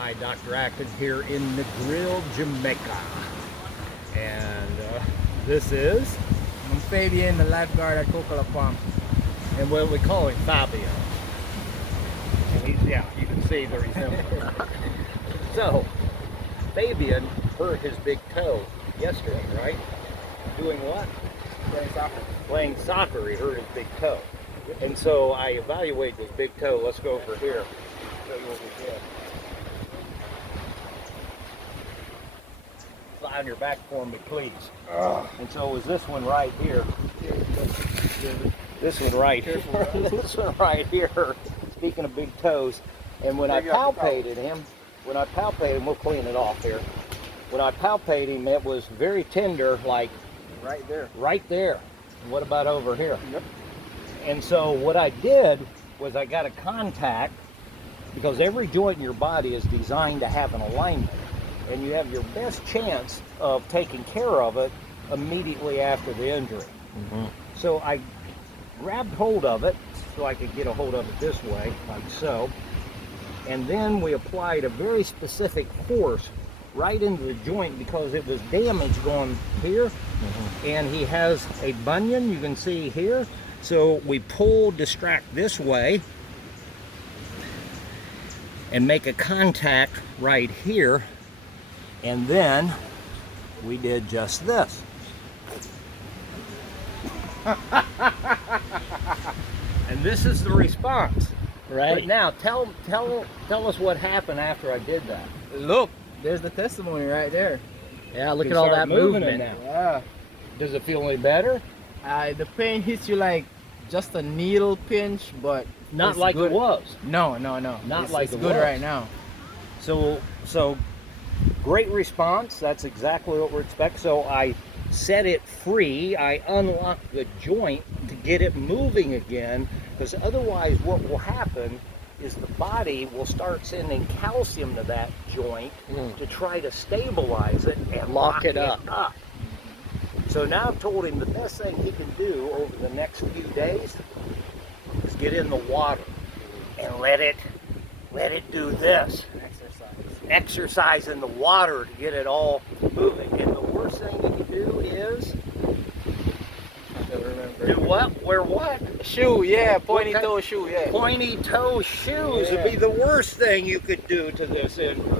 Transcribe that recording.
Hi, Dr. Atkins here in Negril, Jamaica. And this is? I'm Fabian, the lifeguard at Coca Palm. And what we call him Fabio. And he's, yeah, you can see the resemblance. So, Fabian hurt his big toe yesterday, right? Doing what? Playing soccer. Playing soccer, he hurt his big toe. And so I evaluate his big toe. Let's go over here. Show you what we did. Lie on your back for me, please. And so it was this one right here. This one right here. This one right here. Speaking of big toes, and when I palpated him, we'll clean it off here. When I palpated him, it was very tender, like Right there. right there. And what about over here? Yep. And so what I did was I got a contact, because every joint in your body is designed to have an alignment, and you have your best chance of taking care of it immediately after the injury. So I grabbed hold of it so I could get a hold of it this way, like so, and then we applied a very specific force right into the joint because it was damage going here, and he has a bunion, you can see here. So we pull, distract this way, and make a contact right here, and then we did just this. And this is the response. Right. But now tell us what happened after I did that. Look, there's the testimony right there. Yeah, look You at all start that moving movement it. now. Yeah. Does it feel any better? The pain hits you like just a needle pinch, but Not it's like good. it was. No. Not like it's it good was. right now. So great response. That's exactly what we're expecting. So I set it free. I unlocked the joint to get it moving again, because otherwise what will happen is the body will start sending calcium to that joint to try to stabilize it and lock it up. So now I've told him the best thing he can do over the next few days is get in the water and let it do this. Exercise in the water to get it all moving. And the worst thing you can do is do what? Wear what? Shoe, yeah, pointy What kind- toe shoe, yeah. Pointy toe shoes would be the worst thing you could do to this injury.